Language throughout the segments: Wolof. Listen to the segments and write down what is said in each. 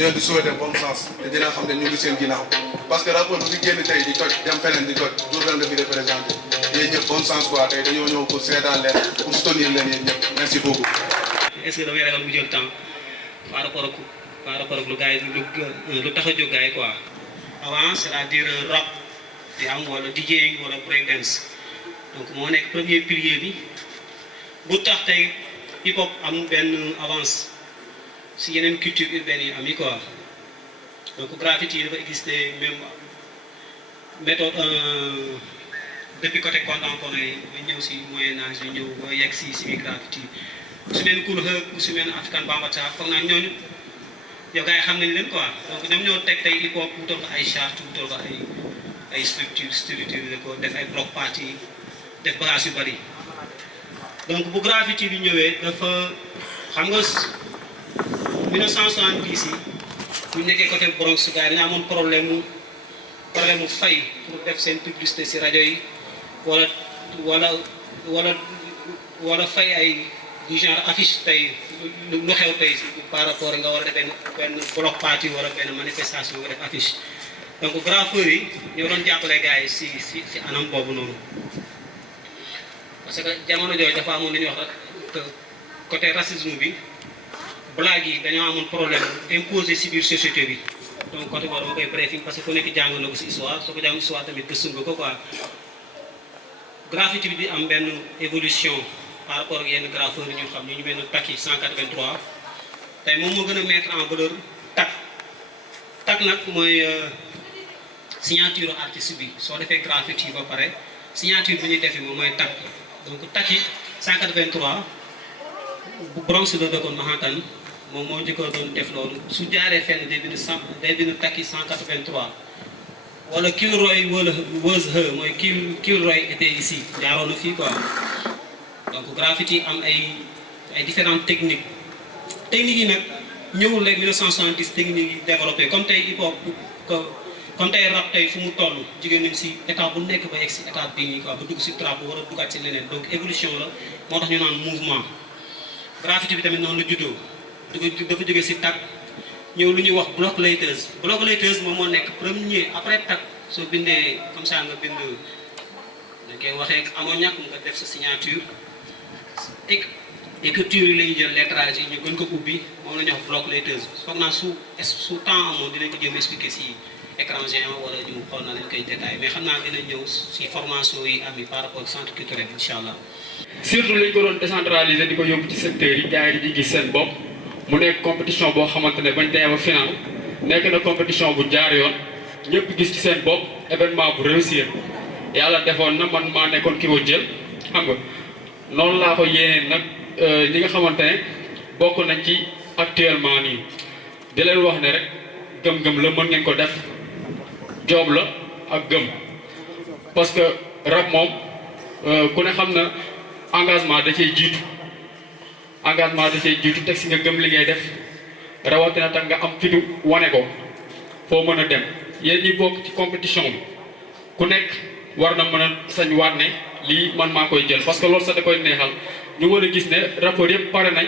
ñu leen di souhaiter bon sens te dina xam ne ñu ngi seen ginnaaw parce que rapport bu fi génn tey di toj dem feneen di toj Diourbel nga fi représenté yéen ñëpp bon sens quoi tey dañoo ñëw pour seetaan leen pour soutenir leen yéen ñëpp merci beaucoup. est-ce que damay ragal mu jël temps par rapport ak lu gars yi lu tax a jóg gars yi quoi avant c'est-à-dire rap di am wala DJing wala breakdance donc moo nekk premier pilier bi bu tax tey hip hop am benn avance si yeneen culture urbaine yi am yi quoi donc graffiti yi dafa exister même méthode depuis côté contemporain ba ñëw si moyen âge yi ñëw ba yegg si graffiti ku si mel Kool Herc ku si mel African Bambaataa foog naa ñooñu yow gars yi xam nañ leen quoi donc ñoom ñoo teg tey hip hop wutal ko ay charte wutal ko ay structure ko def ay bloc party def bagage yu bari donc bu graffiti bi ñëwee dafa xam nga 1970 yi bu ñu nekkee côté Bronx gars yi dañoo amoon problème mu fay pour def seen publicité si rajo yi wala fay ay du genre affiche tey lu xew tey par rapport nga war a def benn bloc party wala benn manifestation nga def affiche donc graffeurs yi ñoo doon jàppale gars yi si anam boobu noonu parce que jamono jooju dafa amoon lu ñuy wax rek côté racisme bi blague yi dañoo amoon problème imposé si biir société bi donc côté boobu dama koy briefing parce que ku nekk jàng na ko si histoire soo ko jàng histoire tamit gëstu nga ko quoi graffiti bi di am benn évolution par rapport ak yenn graffeurs yi ñu xam ñu mel ne Taki 183 tey moom moo gën a mettre en valeur tak nag mooy signature artiste bi soo defee graffiti ba pare signature bi ñuy defee moom mooy tak donc Taki 183 bu Bronx la dëkkoon Manhattan moom moo njëkkoon doon def loolu su jaaree fenn day bind Taki 183 wala Kilroy wala was her mooy Kilroy était ici jaaroon na fii quoi donc graffiti am ay différentes techniques yi nag ñëwul rek 1970 techniques yi développé comme tey hip hop comme tey rap tey fu mu toll jigéen nañ si état bu nekk ba yegg si état bii nii quoi ba dugg si trap war a duggaat si leneen donc évolution la moo tax ñu naan mouvement graffiti bi tamit noonu la juddoo dafa jógee si tak ñëw lu ñuy wax block letters moom moo nekk premier après tak soo bindee comme ça nga bind dañ koy waxee amoo ñàkk nga def sa signature écriture yi la ñuy jël lettrage yi ñu gën ko ubbi moom la ñuy wax block letters foog naa su temps amoon dinañ ko jëm expliquer si écran géant wala ñu xool na leen koy détaillé mais xam naa dina ñëw si formation yi am yi par rapport ak centre culturel incha allah. surtout lañ ko doon décentraliser di ko yóbbu ci secteur yi gars yi di gis seen bopp mu nekk compétition boo xamante ne bañ demee ba final nekk na compétition bu jaar yoon ñëpp gis ci seen bopp événement bu réussir yàlla defoon na man maa nekkoon ki ko jël xam nga noonu laa ko yéeneen nag ñi nga xamante ne bokk nañ ci actuellement nii di leen wax ne rek gëm-gëm la mën ngeen ko def job la ak gëm parce que rap moom ku ne xam na engagement da cay jiitu teg si nga gëm li ngay def rawatina tax nga am fitu wane ko foo mën a dem yéen ñi bokk ci compétition bi ku nekk war na mën a sañ waat ne lii man maa koy jël parce que loolu sax da koy neexal ñu war a gis ne rapport yëpp pare nañ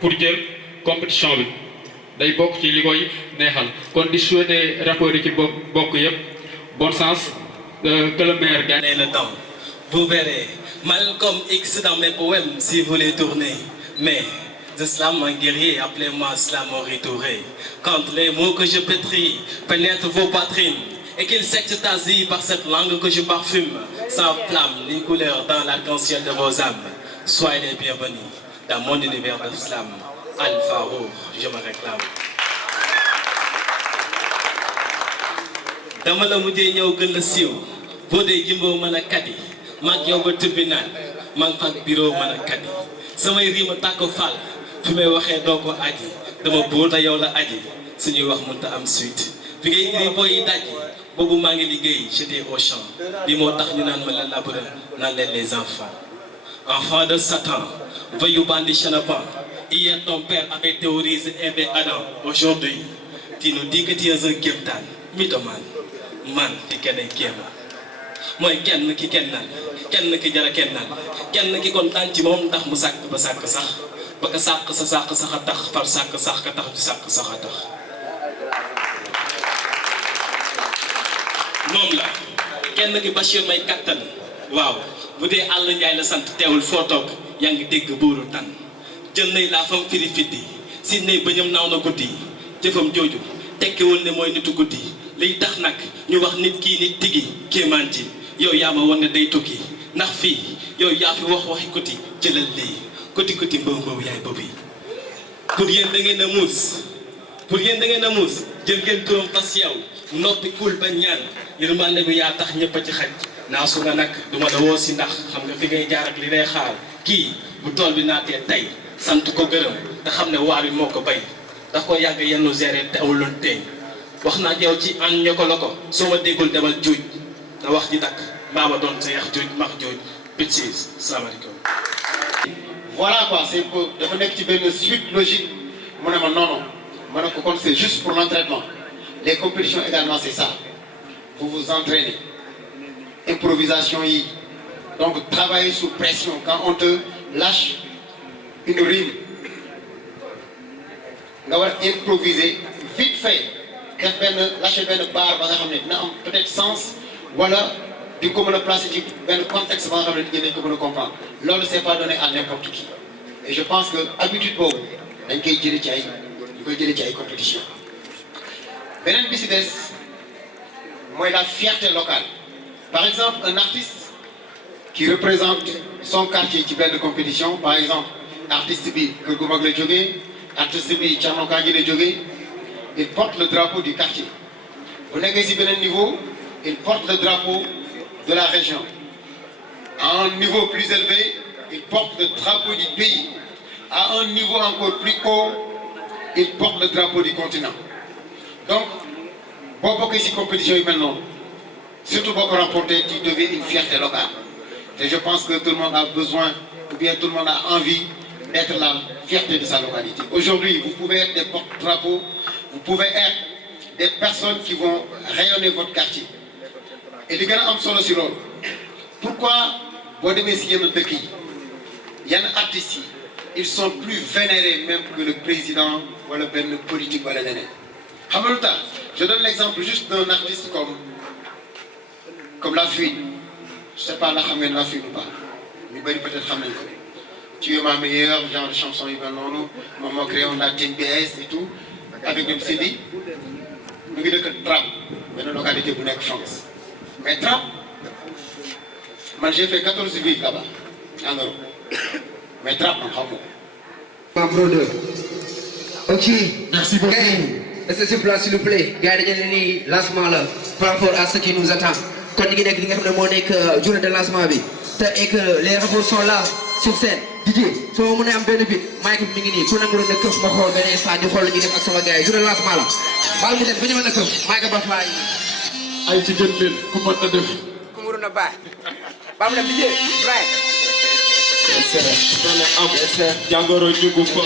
pour jël compétition bi day bokk ci li koy neexal kon di souhaiter rapport yi ci bokk yëpp bon sens que le meilleur gagne. Le temps, vous verrez Malcolm X dans mes poèmes si vous les tournez, mais de slam un guerrier, appelez-moi Slamori Touré. Quand les mots que je pétris pénètrent vos poitrines et qu'ils s'extasient par cette langue que je parfume, sans flamme ni couleur dans l'arc-en-ciel de vos âmes. Soyez les bienvenus dans mon univers de slam. Alpha Rouge, je me réclame. dama la mujjee ñëw gën la siiw boo dee jimboo mën a kadi mag yow ba tribunal man fan bureau mën a kadi samay riima tàkk fal fi may waxee doo ko aji dama buur te yow la aji suñuy wax mënta am suite fi ngay iri booy yi dajji boobu maa ngi liggéey j'étais au champ li moo tax ñu naan ma la laboureur naan leen les enfants de Satan voyou bandi chenapan hier ton père avait théorisé Ève et Adam aujourd'hui tu nous dis que tu es un kéemtaan mythomane man ki kenn kéema mooy kenn ki kennal kenn ki jara kennal kenn ki kontaan ci moom ndax mu sàkk ba sàkk sax ba ka sàkk sa sàkk sax a tax far sàkk sax ka tax du sàkk sax a tax moom la kenn ki Bachir may kattan waaw bu dee Alla Ndiaye la sant teewul foo toog yaa ngi dégg buuru tan jël nay laa fam firi fiddi si nay bañam naaw na guddi jëfam jooju tekkiwul ne mooy nitu guddi liy tax nag ñu wax nit kii nit tigi kéemaan ji yow yaa ma wan ne day tukki ndax fii yow yaa fi wax waxi kuti jëlal lii kuti mbaw mbaw yaay boobu pour yéen da ngeen a muus jël ngeen turam fas yow noppi kuul ba ñaan yërmande bi yaa tax ñëpp a ci xaj naa su nga nag duma la woo si ndax xam nga fi ngay jaar ak li lay xaar kii bu tool bi naatee tey sant ko gërëm te xam ne waar bi moo ko bay daf ko yàgg yenn gérer te awuloon tey wax naa yow ci an ñoko la ko soo ma déggul demal juuj te wax ji dakk mbaa ma doon sa yax juuj max juuj bitsis salaamaaleykum. Voilà quoi, c'est pour devenir une suite logique. Non, c'est juste pour l'entraînement. Les compétitions également, c'est ça. Vous vous entraînez. Improvisation. Donc, travailler sous pression. Quand on te lâche une rime, on va improviser vite fait. Lâcher une barre, peut-être sens. Voilà. Du coup, le placer dans le contexte pour le comprendre. L'on ne s'est pas donné à n'importe qui. Et je pense que l'habitude, on peut dire qu'il y a une compétition. Benen Bisides, moi, la fierté locale. Par exemple, un artiste qui représente son quartier qui fait de compétition, par exemple, artiste B, Kurgumag le Djogé, artiste B, Tcharnokangi le Djogé, il porte le drapeau du quartier. Vous n'avez ici un niveau, il porte le drapeau de la région. À un niveau plus élevé, il porte le drapeau du pays. À un niveau encore plus haut, il porte le drapeau du continent. Donc, beaucoup de ces compétitions maintenant, surtout beaucoup remporter, tu deviens une fierté locale. Et je pense que tout le monde a besoin, ou bien tout le monde a envie d'être la fierté de sa localité. Aujourd'hui, vous pouvez être des porte-drapeaux, vous pouvez être des personnes qui vont rayonner votre quartier. Et les gars, pourquoi il y a un artiste, ils sont plus vénérés même que le président ou le politique ou l'année. Je donne l'exemple juste d'un artiste comme La Fuite. Je ne sais pas la Fuite ou pas. Mais peut-être tu es ma meilleure genre de chanson, maman créé la TNBS et tout, avec une CD. Nous avons que Trap, mais la localité de France. Mais Trap, moi j'ai fait 14 villes là-bas, en Europe. Mais Trap, on ma brother. Ok. Merci beaucoup. Laissez place s'il vous plaît. Gardez le lancement là, par rapport à ce qui nous attend. Quand nous avons que journée de lancement, et que les rapports sont là, sur scène. DJ, si vous avez un peu de bit, Mike Mingini, pour nous donner que je me vais faire ça, je vais le faire avec gars. Journée de lancement là. Mal vous êtes venu avec Mike Bafai. ay ci jël leen ku mën a def. ku mu doon baax. ba mu dem DJ, right. Yes sir. Jàngoro jugu fa.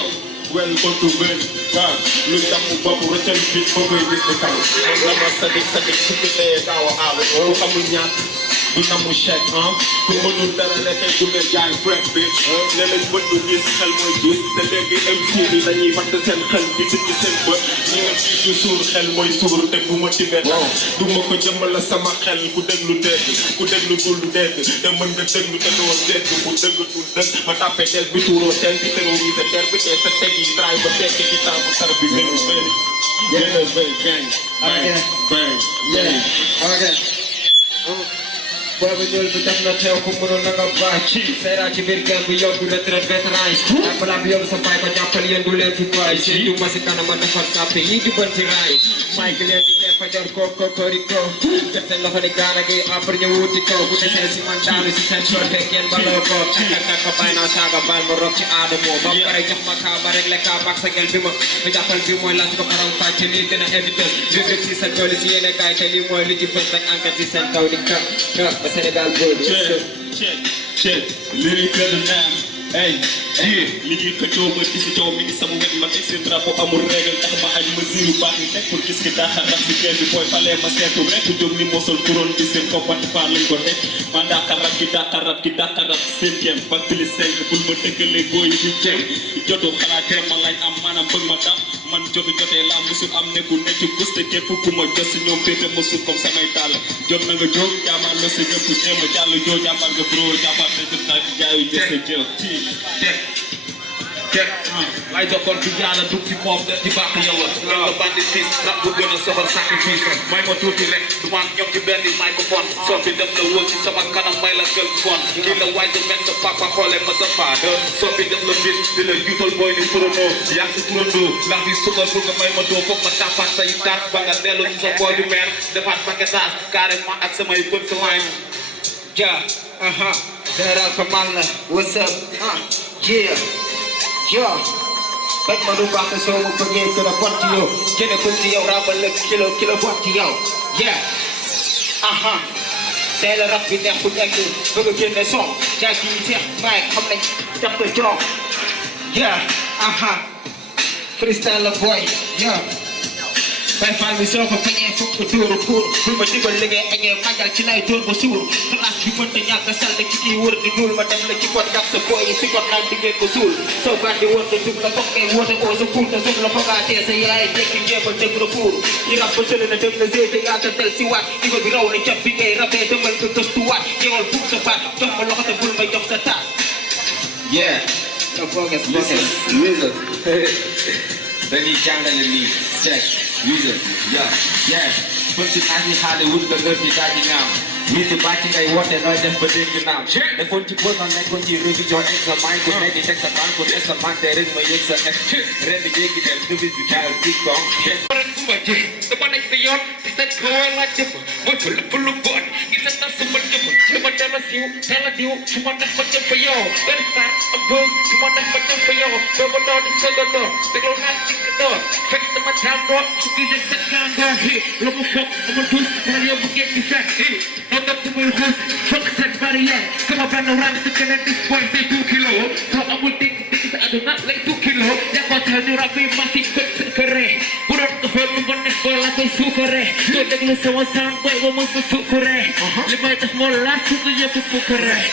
Welcome to Ben. Waaw lu tax mu bopp rëccal bit ba koy gis ne kaw. Man la ma sadik su ko teye gaaw a aawe. Ku xamul ñaat du namu chèque ku mënul dara nekkee gunge jaay fresh bitch. Ne lañ bët du gis xel mooy gis te léegi MC bi dañuy fatt seen xel bi ci seen bët. ñi nga fii du suur xel mooy suur te bu ma tibbee du ma ko jëmale sama xel ku déglu dégg ku déglu dul dégg te mën nga déglu te doo dégg ku dégg dul dégg ma tàppe del bi tuuroo teen bi terrorisé ter bi te sa teg yi traay ba tekk ci taamu tar bi benn benn yéen bay gang bang bang Okay. Boobu ñëw bi def na teew ku mënoon na nga baax seera ci biir gam bi yóbbu retraite vétéran ak balaa bi yóbbu sa baay ko jàppal yéen du leen fi baay seetu ma si kanam a defar sàppe yi jubanti raay Mike leen di leen fajar kokoriko def seen loxo ni gaana gi après ñu wuti kaw bu desee si man daanu si seen tool fekk yéen baloo ko kaka bay naa saaga baal ma rof ci aadamo ba pare jox ma kaa ba rek le kaa bak sa gel bi ma jàppal bi mooy las ko xaram fàcce lii gën a éviter jóge si sa doole si yéene kaay te lii mooy li ci fës rek enquête si seen kaw di kar Sénégal boobu. check lyrique de neex hey li ñuy xëccoo ba gis coow mi ngi sama wet man teg seen drapeau amul règle tax ma aj mesure yu baax yi teg pour gis ki daaxar rab si kenn bi booy falee ma seetu rek jóg ni mosol kuroon bi seen koppati faa lañ ko teg ma daaxar rab seen kem ba tili 5 bul ma dëggalee booy bi jeng jotu xalaatee ma lañ am maanaam bëgg ma tax man jotu jotee laa musul am nekkul ne ci bés te képp ku ma jot si ñoom féete musul comme samay tàll jot na nga jóg jàmbaar la sa ñëpp jéem a jàll joo jàmbaar nga bro jàmbaar te jot naa di jaayu jël sa jël teg lay dokkoon bi jaana dug ci moom di baax yow la nga bandi siis rab bu gën a soxal sacrifice may ma tuuti rek du ma ñoom ci benn microphone soo fi dem la wóor ci sama kanam may la gël fon kii la waaj a mel sa papa xoolee ma sa faada soo fi def la mbir di la juutal booy ni prono yaa ngi si turandoo ndax bi sukkal pour nga may ma doo foog ma tàppaat say taat ba nga dellu ci sa booy du meer defaat paquetage carrément ak samay bët sa line Général Kamal la what's up yeah bañ ma du baax soo ma bëggee gën a bon ci yow jëne ko ci yow rabal la kilo bon ci yow tey la rap bi neex ku nekk bëgg a génne son jaag yi seex maay xam nañ def ko jox freestyle la boy bay faal bi soo ko bañee foog ko dóoru kuur bul ma digal liggéey añee màggal ci lay dóor ba suur classe bi mënta ñàkk salte ci kii wër di duul ma dem la ci pot yàq sa boy yi si kot naan di ngeen ko suul soo bandi woon te jug la foog ngay woote oo sa kuur te sug la fogaatee sa yaay tekki njéebal dëgg la kuur yi rab ba sële na dem na zéete yaata tel si waat digo bi raw na jàpp bi ngay rabee demal ko gëstuwaat ñëwal buub sa baat jox ma loxo te bul ma jox sa taat dañuy jàngale lii check user bën si naaj yi xaale wut nga ngër ñi daal di naam lii si bàcc ngay woote nooy def ba dégg naam defoon ci bët nekkoon ci révision examen ku nekk di teg sa tànk ku estamante rek ma yëg sa ren bi jéggi dem devise bi jaayal big bong bu ma jëf dama nekk sa yoon di sa kawar la jëf mooy fa lépp lu bon ngir sa tas sama jëf dama teel a siiw teel a diw su ma def ma jëf fa yow benn star am bëgg su ma def ma jëf fa yow doo ba noo di sëgandoo dégloo naa ci door fekk sama tàngoor su gisee sa tàngoor lu mu foog ama tuus wala yow bu ngeen di fekk noo def muy xuus foog seen barrière sama benn rang sa keneen di boy say 2 kilos soo amul dégg sa àdduna lay 2 kilos yaakaar naa ni rab yi masi ko sëkkëree bu doon ko xool lu ma neex boo la koy suukaree soo déglu sama sound boy ba mën sa suukaree li may def moo laaj su ko yëpp suukaree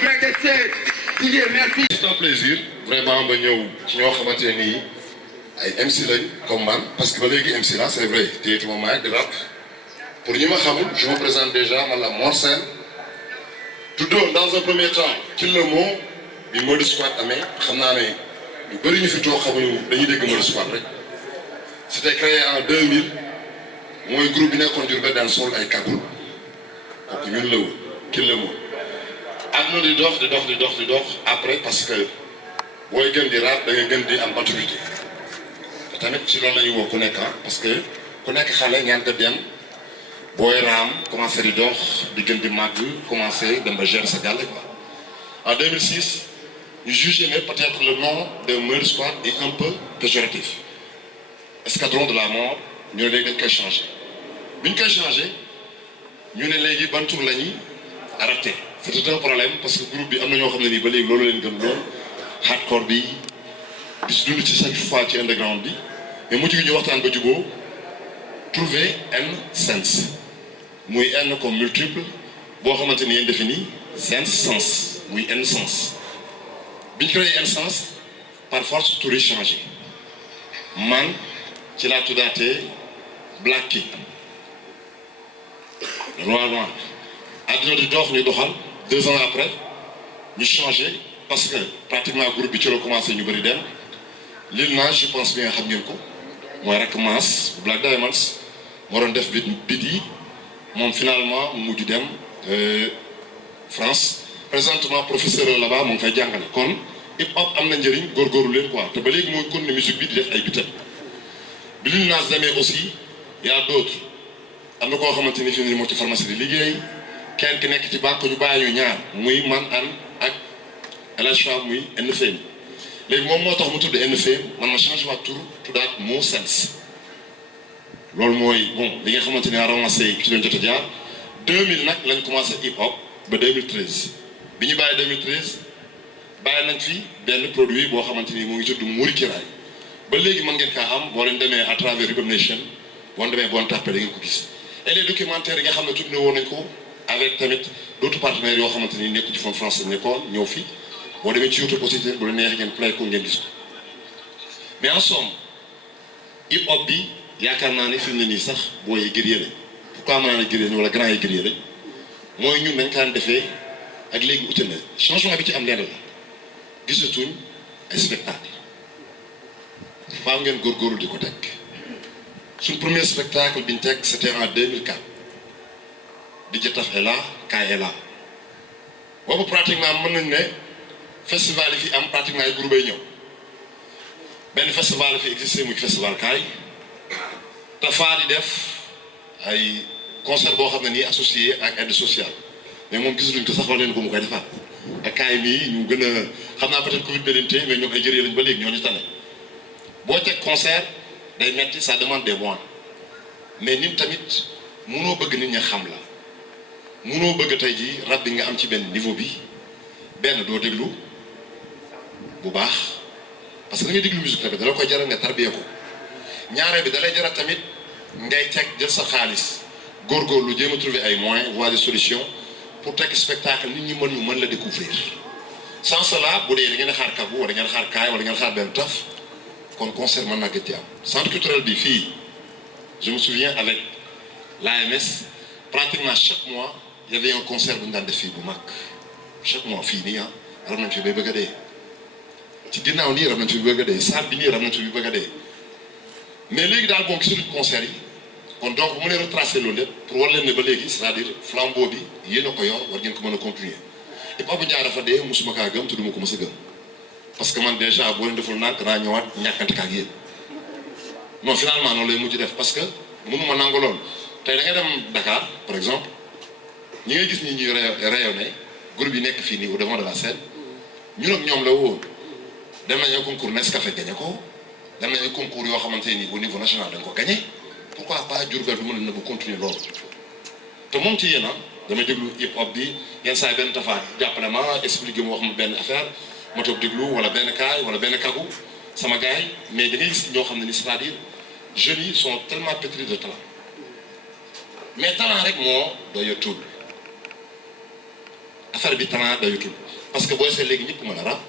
break that shit merci. C'est un plaisir vraiment ba ñëw ci ñoo xamante ne nii ay MC lañ comme man parce que ba léegi MC la c'est vrai téyetuma maag di rap pour ñi ma xamul je me présente déjà man la Mor Sène tuddoon dans un premier temps ci le mot bi Modou Squad amee xam naa ne ñu bëri ñu fi toog xamuñu dañuy dégg Modou Squad rek c'était créé en 2000 mooy groupe bi nekkoon Diourbel daan sol ay kagul kooku ñun la woon ci le mot àdduna di dox après parce que booy gën di rap da nga gën di am maturité te tamit ci loolu la ñuy woo ku nekk parce que ku nekk xale ñaan nga dem booy raam commencé di dox di gën di màgg commencé dem ba gérer sa gàlle quoi. En 2006 ñu jugé ne peut-être le nom de Modou Squad est un peu péjoratif escadron de la mort ñu ne léegi dañ koy changé bi ñu koy changé ñu ne léegi ban tur la ñuy arrêté. C'était un problème parce que groupe bi am na ñoo xam ne nii ba léegi loolu leen gën lool hardcore bi di si dund ci chaque fois ci underground bi mais mujj gi ñu waxtaan ba juboo trouver n sens muy n comme multiple boo xamante ni yéen défini sens muy n sens bi ñu créé n sens par force tur yi changé man ci laa tuddaatee Black King noir àdduna di dox ñu doxal 2 ans après ñu changé parce que pratiquement groupe bi ci la commencé ñu bëri dem Lil Nas je pense bien xam ngeen ko mooy rek Mass Black Diamonds moo doon def bit yi moom finalement mu mujj dem France présentement professeur là-bas mu ngi fay jàngale kon hip hop am na njëriñ góorgóorlu leen quoi te ba léegi mooy continuer musique bi di def ay bitam bi Lil Nas demee aussi y a d'autres am na koo xamante ni fi mu ne moo ci pharmacie di liggéey kenn ki nekk ci banque ñu bàyyi ñu ñaar muy man an ak El Hadj Fa muy NFM léegi moom moo tax mu tudd NFM man ma changé waat tur tuddaat Mo Sense loolu mooy bon li nga xamante ne ramassé ci leen jot a jaar 2000 nag lañ commencé hip hop ba 2013 bi ñu bàyyi 2013 bàyyi nañ fi benn produit boo xamante ni mu ngi tudd Mouri Kiraay ba léegi mën ngeen kaa am boo leen demee à travers Rhythm Nation boo demee boo tàppee da ngeen ko gis et les documentaires yi nga xam ne tourné woon nañ ko avec tamit d'autres partenaires yoo xamante ni nekku ci fond France nekkoon ñëw fi boo demee ci YouTube aussi bu la neexee ngeen play ko ngeen gis ko mais en somme hip hop bi yaakaar naa ne fi mu ne nii sax booy yi guerrier lañ pourquoi ma naan guerrier wala grand yi guerrier lañ mooy ñun dañ kaan defee ak léegi ute na changement bi ci am lenn la gisatuñ ay spectacle faaw ngeen góorgóorlu di ko teg suñ premier spectacle bi ñu teg c'était en 2004 di jëtaf est là kaay est là boobu pratiquement mën nañ ne festival yi fi am pratiquement ay groupe ay ñëw benn festival fi existé muy festival kaay te faa di def ay concert boo xam ne nii associé ak aide sociale mais moom gisatuñ ko sax war leen ko mu koy defaat ak kaay nii ñu gën a xam naa peut-être Covid da leen téye mais ñoom ay jëree lañ ba léegi ñoo ñu tane boo teg concert day metti ça demande des mois mais nit tamit munoo bëgg nit ña xam la munoo bëgg tey ji rab bi nga am ci benn niveau bi benn doo déglu bu baax parce que da ngay déglu musique tamit dala koy jaral nga tarbiyee ko ñaareel bi dalay jaral tamit ngay teg jël sa xaalis góorgóorlu jéem a trouver ay moyens voies de solution pour teg spectacle nit ñi mën la découvrir sans cela bu dee da ngeen a xaar kabu wala ngeen xaar kaay wala ngeen xaar benn taf kon concert mën naa gëj ci am centre culturel bi fii je me souviens avec l'AMS pratiquement chaque mois il y avait un concert bu ñu daan def fii bu mag chaque mois fii nii rab nañ fi bay bëgg a dee ci ginnaaw nii rab nañ fi bëgg a dee salle bi nii rab nañ fi bëgg a dee mais léegi daal bon gisatuñ concert yi kon donc bu mu leen retracer loolu lépp pour war leen ne ba léegi c'est-à-dire flambeau bi yéen a ko yor war ngeen ko mën a continuer hip hop Ndiaye dafa dee musuma kaa gëm te duma ko mës a gëm parce que man déjà boo leen deful nànk naa ñëwaat ñàkkante ak yéen non finalement noonu lay mujj def parce que mënuma nangu lool tey da ngay dem Dakar par exemple ñi ngay gis ñi ñuy rayonné groupe yi nekk fii nii au devant de la scène ñun ak ñoom la woon dem nañu concours Nescafé gagné ko dem nañu concours yoo xamante ni au niveau national dañ ko gagné pourquoi pas Diourbel bi mën na bu continuer loolu te moom ci yéen damay déglu hip hop bi yenn saa yi benn tafaat jàppale ma expliqué mu wax ma benn affaire ma toog déglu wala benn kaay wala benn kagu sama gars yi mais da ngay gis ñoo xam ne ni c'est-à-dire jeunes yi sont tellement pétris de talent mais talent rek moo doyatul affaire bi talent doyatul parce que booy seet léegi ñëpp mën a rap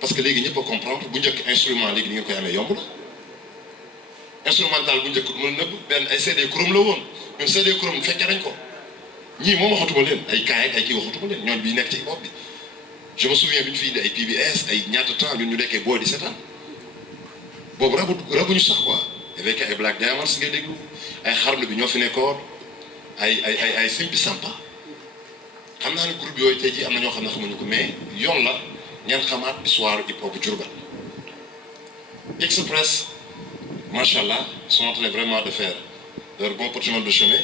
parce que léegi ñëpp a comprendre bu njëkk instrument léegi ni ngeen koy amee yomb la instrumental bu njëkk mën nëbb benn ay CD chrome la woon ñun CD chrome fekkee nañ ko ñii moom waxatuma leen ay kaay ak ay kii waxatuma leen ñooñu bi nekk ci hip hop bi je me souviens bi ñu fi indi ay PBS ay ñaata temps ñun ñu nekkee boo di 7 ans boobu rabuñu sax quoi avec ay Black Diamonds ngay déglu ay xarnu bi ñoo fi nekkoon ay Simpi Sampa xam naa ne groupe yooyu tey jii am na ñoo xam ne xamuñu ko mais yoon la ngeen xamaat histoire hip hop bu Diourbel Express macha allah sont en train vraiment de faire leur bon petit de chemin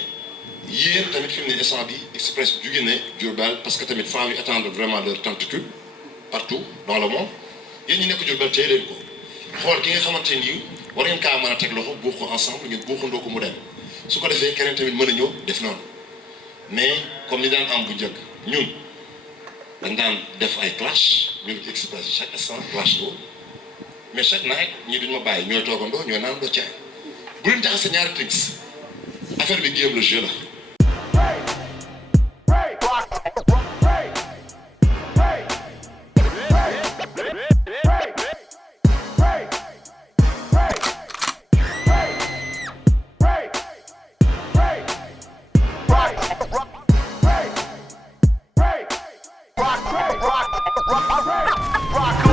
yéen tamit fi mu ne instant bi Express jóge ne Diourbel parce que tamit femmes yi attendre vraiment leur tentacule partout dans le monde yéen ñi nekk Diourbel téye leen ko xool ki nga xamante ni war ngeen kaa mën a teg loxo buux ko ensemble ngeen buuxandoo ko mu dem su ko defee keneen tamit mën a ñëw def noonu mais comme ni daan am bu njëkk ñun dañ daan def ay clash ñun Express chaque instant clash la woon mais chaque night ñii duñ ma bàyyi ñooy toogandoo ñooy naan doo caay bu leen jaxase ñaari tricks affaire bi game le jeu la